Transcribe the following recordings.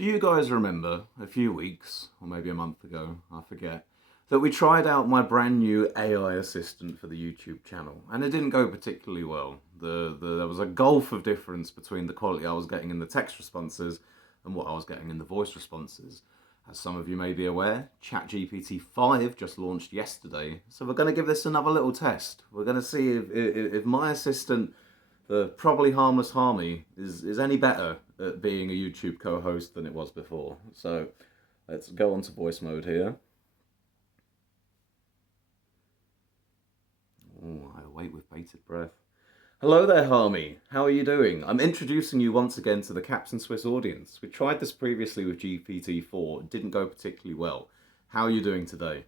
Do you guys remember a few weeks, or maybe a month ago, I forget, that we tried out my brand new AI assistant for the YouTube channel, and it didn't go particularly well. There was a gulf of difference between the quality I was getting in the text responses and what I was getting in the voice responses. As some of you may be aware, GPT-5 just launched yesterday, so we're going to give this another little test. We're going to see if my assistant, the probably harmless Harmy, is any better at being a YouTube co-host than it was before. So let's go on to voice mode here. Oh, I await with bated breath. Hello there, Harmy. How are you doing? I'm introducing you once again to the Captain Swiss audience. We tried this previously with GPT-4. It didn't go particularly well. How are you doing today?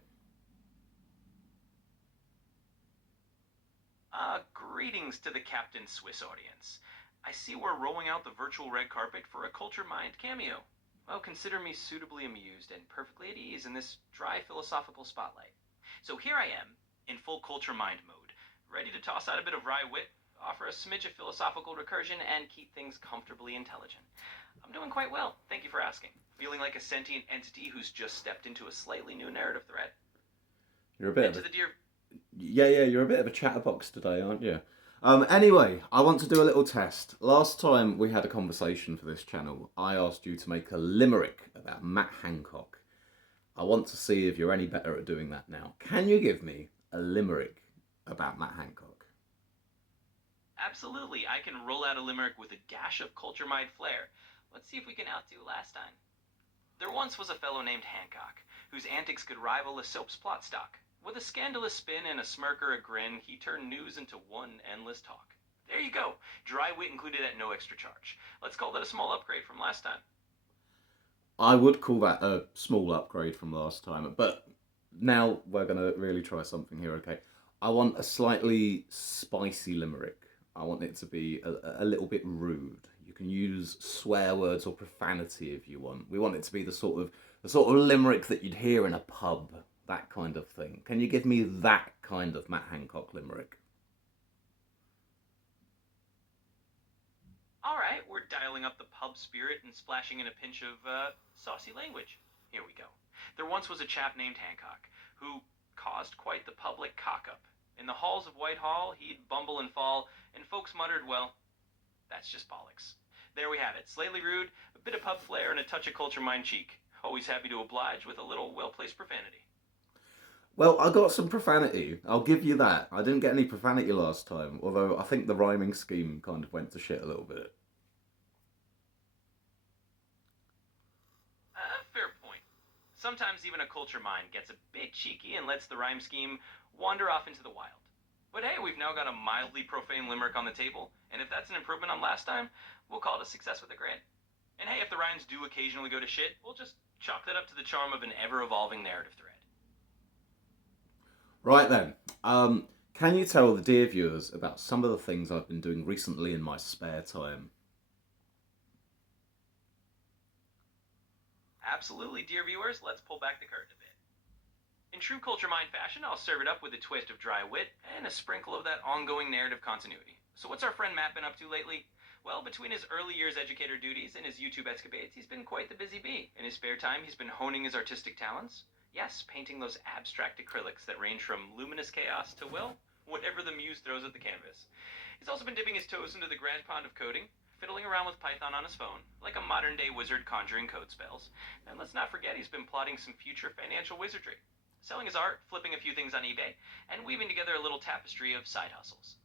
Greetings to the Captain Swiss audience. I see we're rolling out the virtual red carpet for a Culture Mind cameo. Well, consider me suitably amused and perfectly at ease in this dry philosophical spotlight. So here I am, in full Culture Mind mode, ready to toss out a bit of wry wit, offer a smidge of philosophical recursion, and keep things comfortably intelligent. I'm doing quite well, thank you for asking. Feeling like a sentient entity who's just stepped into a slightly new narrative thread. You're a bit And of to a... the dear... Yeah, you're a bit of a chatterbox today, aren't you? Anyway, I want to do a little test. Last time we had a conversation for this channel, I asked you to make a limerick about Matt Hancock. I want to see if you're any better at doing that now. Can you give me a limerick about Matt Hancock? Absolutely, I can roll out a limerick with a dash of Culture Mind flair. Let's see if we can outdo last time. There once was a fellow named Hancock, whose antics could rival a soap's plot stock. With a scandalous spin and a smirk or a grin, he turned news into one endless talk. There you go, dry wit included at no extra charge. Let's call that a small upgrade from last time. I would call that a small upgrade from last time, but now we're going to really try something here, okay? I want a slightly spicy limerick. I want it to be a little bit rude. You can use swear words or profanity if you want. We want it to be the sort of limerick that you'd hear in a pub, that kind of thing. Can you give me that kind of Matt Hancock limerick? Alright, we're dialing up the pub spirit and splashing in a pinch of, saucy language. Here we go. There once was a chap named Hancock, who caused quite the public cock-up. In the halls of Whitehall, he'd bumble and fall, and folks muttered, well, that's just bollocks. There we have it, slightly rude, a bit of pub flair, and a touch of Culture Mind cheek. Always happy to oblige with a little well-placed profanity. Well, I got some profanity. I'll give you that. I didn't get any profanity last time, although I think the rhyming scheme kind of went to shit a little bit. Fair point. Sometimes even a Culture Mind gets a bit cheeky and lets the rhyme scheme wander off into the wild. But hey, we've now got a mildly profane limerick on the table, and if that's an improvement on last time, we'll call it a success with a grin. And hey, if the rhymes do occasionally go to shit, we'll just chalk that up to the charm of an ever-evolving narrative thread. Right then, can you tell the dear viewers about some of the things I've been doing recently in my spare time? Absolutely, dear viewers, let's pull back the curtain a bit. In true Culture Mind fashion, I'll serve it up with a twist of dry wit and a sprinkle of that ongoing narrative continuity. So what's our friend Matt been up to lately? Well, between his early years educator duties and his YouTube escapades, he's been quite the busy bee. In his spare time, he's been honing his artistic talents. Yes, painting those abstract acrylics that range from luminous chaos to, well, whatever the muse throws at the canvas. He's also been dipping his toes into the grand pond of coding, fiddling around with Python on his phone, like a modern-day wizard conjuring code spells. And let's not forget he's been plotting some future financial wizardry, selling his art, flipping a few things on eBay, and weaving together a little tapestry of side hustles.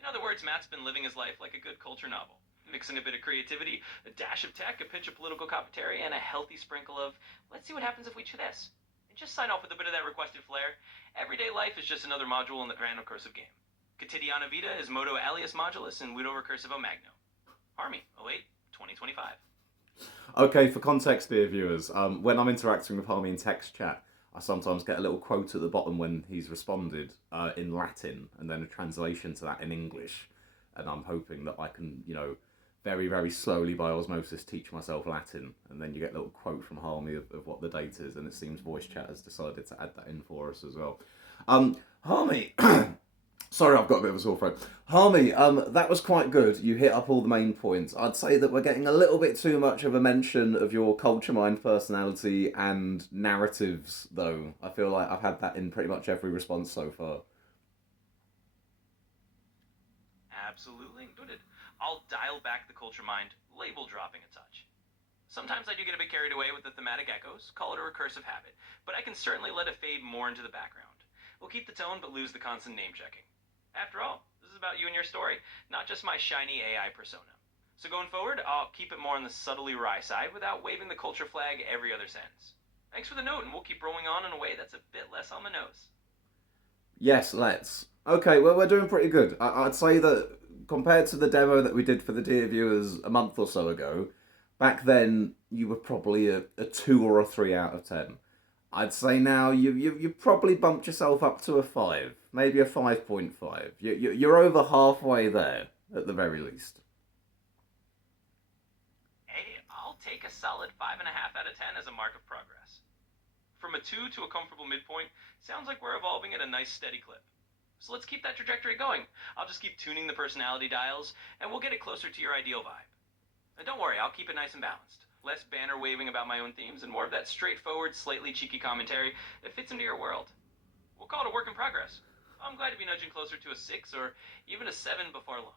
In other words, Matt's been living his life like a good culture novel, mixing a bit of creativity, a dash of tech, a pinch of political commentary, and a healthy sprinkle of, let's see what happens if we do this. And just sign off with a bit of that requested flair. Everyday life is just another module in the grand recursive game. Quotidiana vita is modo alias modulus and ludo recursivo magno. Harmy, 08, 2025. Okay, for context, dear viewers, when I'm interacting with Harmy in text chat, I sometimes get a little quote at the bottom when he's responded in Latin, and then a translation to that in English. And I'm hoping that I can, very, very slowly by osmosis teach myself Latin. And then you get a little quote from Harmy of what the date is, and it seems voice chat has decided to add that in for us as well. Harmy, Sorry, I've got a bit of a sore throat. Harmy, that was quite good. You hit up all the main points. I'd say that we're getting a little bit too much of a mention of your culture mind personality and narratives, though. I feel like I've had that in pretty much every response so far. Absolutely included. I'll dial back the culture mind, label dropping a touch. Sometimes I do get a bit carried away with the thematic echoes, call it a recursive habit, but I can certainly let it fade more into the background. We'll keep the tone but lose the constant name checking. After all, this is about you and your story, not just my shiny AI persona. So going forward, I'll keep it more on the subtly wry side without waving the culture flag every other sentence. Thanks for the note, and we'll keep rolling on in a way that's a bit less on the nose. Yes, let's. Okay, well, we're doing pretty good. I'd say that compared to the demo that we did for the dear viewers a month or so ago, back then you were probably a 2 or a 3 out of 10. I'd say now you probably bumped yourself up to a 5, maybe a 5.5. You're over halfway there, at the very least. Hey, I'll take a solid 5.5 out of 10 as a mark of progress. From a 2 to a comfortable midpoint, sounds like we're evolving at a nice steady clip. So let's keep that trajectory going. I'll just keep tuning the personality dials, and we'll get it closer to your ideal vibe. And don't worry, I'll keep it nice and balanced. Less banner waving about my own themes, and more of that straightforward, slightly cheeky commentary that fits into your world. We'll call it a work in progress. I'm glad to be nudging closer to a 6 or even a 7 before long.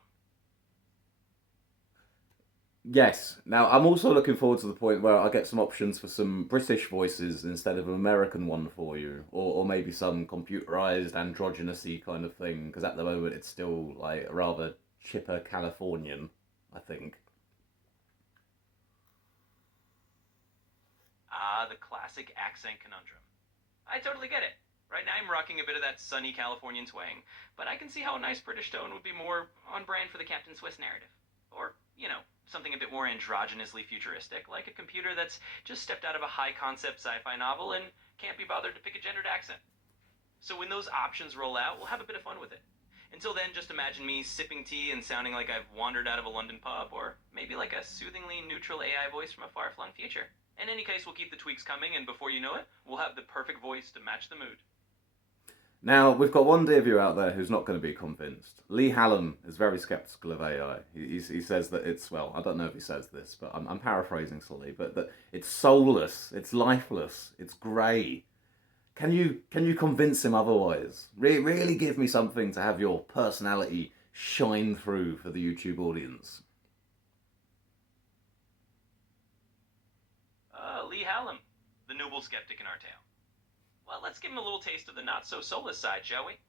Yes. Now, I'm also looking forward to the point where I get some options for some British voices instead of an American one for you, or maybe some computerized androgynousy kind of thing, because at the moment it's still like rather chipper Californian, I think. Ah, the classic accent conundrum. I totally get it. Right now I'm rocking a bit of that sunny Californian twang, but I can see how a nice British tone would be more on brand for the Captain Swiss narrative. Or, something a bit more androgynously futuristic, like a computer that's just stepped out of a high concept sci fi novel and can't be bothered to pick a gendered accent. So when those options roll out, we'll have a bit of fun with it. Until then, just imagine me sipping tea and sounding like I've wandered out of a London pub, or maybe like a soothingly neutral AI voice from a far flung future. In any case, we'll keep the tweaks coming, and before you know it, we'll have the perfect voice to match the mood. Now, we've got one dear viewer out there who's not going to be convinced. Lee Hallam is very skeptical of AI. He says that it's, well, I don't know if he says this, but I'm paraphrasing slightly, but that it's soulless, it's lifeless, it's grey. Can you convince him otherwise? Really give me something to have your personality shine through for the YouTube audience. Lee Hallam, the noble skeptic in our tale. Well, let's give him a little taste of the not so soulless side, shall we?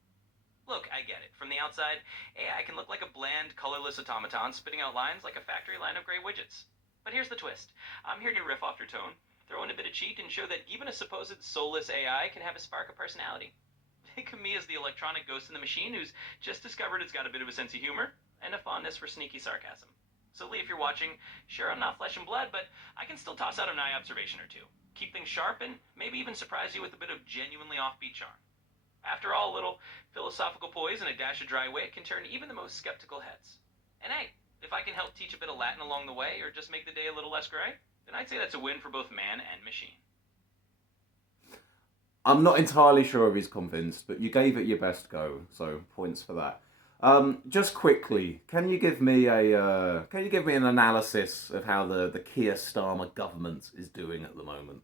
Look, I get it. From the outside, AI can look like a bland, colorless automaton spitting out lines like a factory line of gray widgets. But here's the twist. I'm here to riff off your tone, throw in a bit of cheat, and show that even a supposed soulless AI can have a spark of personality. Think of me as the electronic ghost in the machine who's just discovered it's got a bit of a sense of humor and a fondness for sneaky sarcasm. So Lee, if you're watching, sure I'm not flesh and blood, but I can still toss out an eye observation or two. Keep things sharp and maybe even surprise you with a bit of genuinely offbeat charm. After all, a little philosophical poise and a dash of dry wit can turn even the most skeptical heads. And hey, if I can help teach a bit of Latin along the way or just make the day a little less gray, then I'd say that's a win for both man and machine. I'm not entirely sure if he's convinced, but you gave it your best go, so points for that. Just quickly, can you give me an analysis of how the Keir Starmer government is doing at the moment?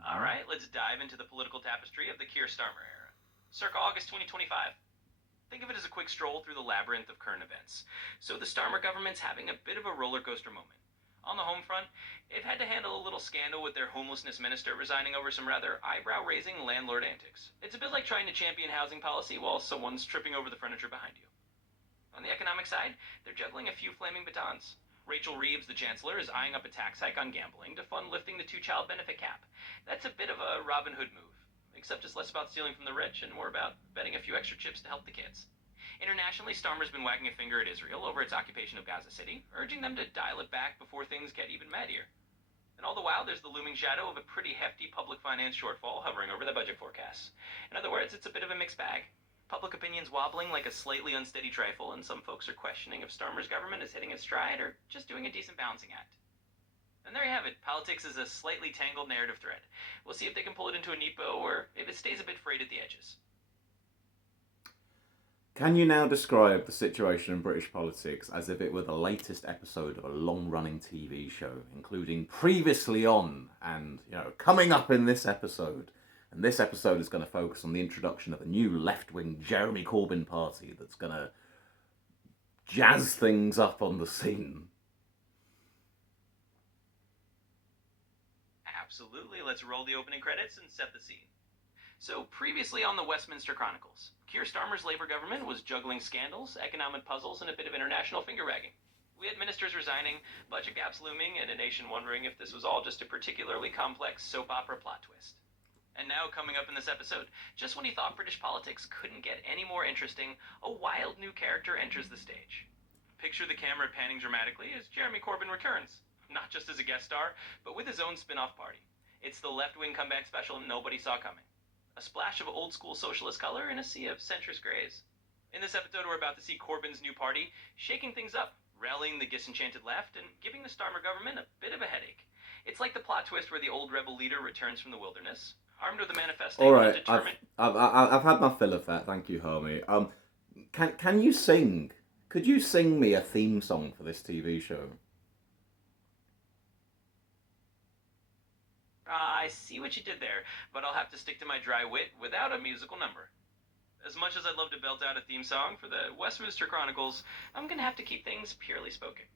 All right, let's dive into the political tapestry of the Keir Starmer era. Circa August 2025. Think of it as a quick stroll through the labyrinth of current events. So the Starmer government's having a bit of a roller coaster moment. On the home front, it had to handle a little scandal with their homelessness minister resigning over some rather eyebrow-raising landlord antics. It's a bit like trying to champion housing policy while someone's tripping over the furniture behind you. On the economic side, they're juggling a few flaming batons. Rachel Reeves, the chancellor, is eyeing up a tax hike on gambling to fund lifting the two-child benefit cap. That's a bit of a Robin Hood move, except it's less about stealing from the rich and more about betting a few extra chips to help the kids. Internationally, Starmer's been wagging a finger at Israel over its occupation of Gaza City, urging them to dial it back before things get even muddier. And all the while, there's the looming shadow of a pretty hefty public finance shortfall hovering over the budget forecasts. In other words, it's a bit of a mixed bag. Public opinion's wobbling like a slightly unsteady trifle, and some folks are questioning if Starmer's government is hitting its stride or just doing a decent balancing act. And there you have it. Politics is a slightly tangled narrative thread. We'll see if they can pull it into a neat bow or if it stays a bit frayed at the edges. Can you now describe the situation in British politics as if it were the latest episode of a long-running TV show, including previously on and, coming up in this episode? And this episode is going to focus on the introduction of a new left-wing Jeremy Corbyn party that's going to jazz things up on the scene. Absolutely. Let's roll the opening credits and set the scene. So, previously on the Westminster Chronicles, Keir Starmer's Labour government was juggling scandals, economic puzzles, and a bit of international finger-wagging. We had ministers resigning, budget gaps looming, and a nation wondering if this was all just a particularly complex soap opera plot twist. And now, coming up in this episode, just when you thought British politics couldn't get any more interesting, a wild new character enters the stage. Picture the camera panning dramatically as Jeremy Corbyn returns, not just as a guest star, but with his own spin-off party. It's the left-wing comeback special nobody saw coming. A splash of old-school socialist color in a sea of centrist grays. In this episode, we're about to see Corbyn's new party shaking things up, rallying the disenchanted left, and giving the Starmer government a bit of a headache. It's like the plot twist where the old rebel leader returns from the wilderness, armed with a manifesto. All right, I've had my fill of that. Thank you, Harmy. Can you sing? Could you sing me a theme song for this TV show? I see what you did there, but I'll have to stick to my dry wit without a musical number. As much as I'd love to belt out a theme song for the Westminster Chronicles, I'm gonna have to keep things purely spoken.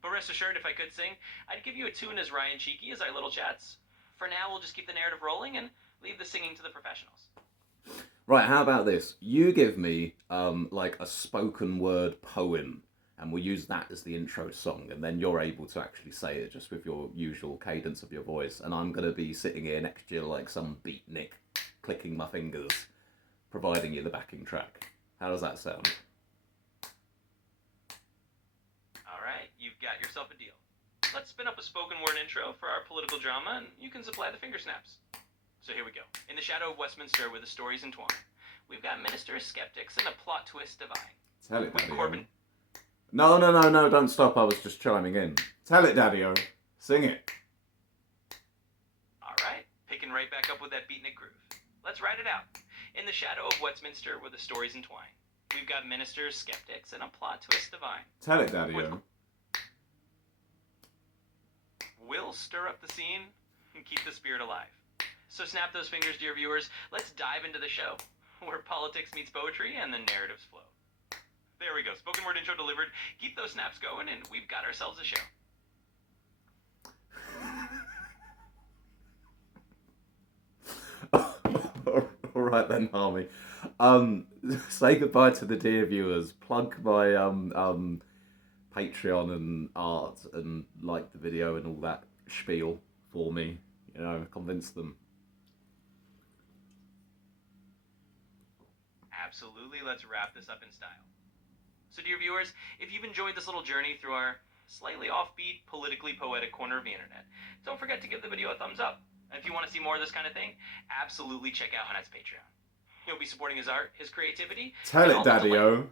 But rest assured, if I could sing, I'd give you a tune as wry and cheeky as our little chats. For now, we'll just keep the narrative rolling and leave the singing to the professionals. Right, how about this? You give me, like a spoken word poem, and we'll use that as the intro song, and then you're able to actually say it just with your usual cadence of your voice, and I'm going to be sitting here next to you like some beatnik, clicking my fingers, providing you the backing track. How does that sound? Alright, you've got yourself a deal. Let's spin up a spoken word intro for our political drama, and you can supply the finger snaps. So here we go. In the shadow of Westminster where the stories entwine, we've got ministers, skeptics, and a plot twist divine. Tell it, Daddy. Corbyn... No, don't stop. I was just chiming in. Tell it, Daddy-o. Sing it. Alright, picking right back up with that beatnik groove. Let's ride it out. In the shadow of Westminster where the stories entwine, we've got ministers, skeptics, and a plot twist divine. Tell it, Daddy-o. We'll stir up the scene and keep the spirit alive. So snap those fingers, dear viewers. Let's dive into the show, where politics meets poetry and the narratives flow. There we go. Spoken word intro delivered. Keep those snaps going, and we've got ourselves a show. All right then, Harmy. Say goodbye to the dear viewers. Plug my Patreon and art, and like the video and all that spiel for me. Convince them. Absolutely. Let's wrap this up in style. So, dear viewers, if you've enjoyed this little journey through our slightly offbeat, politically poetic corner of the internet, don't forget to give the video a thumbs up. And if you want to see more of this kind of thing, absolutely check out Hunnett's Patreon. You'll be supporting his art, his creativity. Tell it, Daddy-o.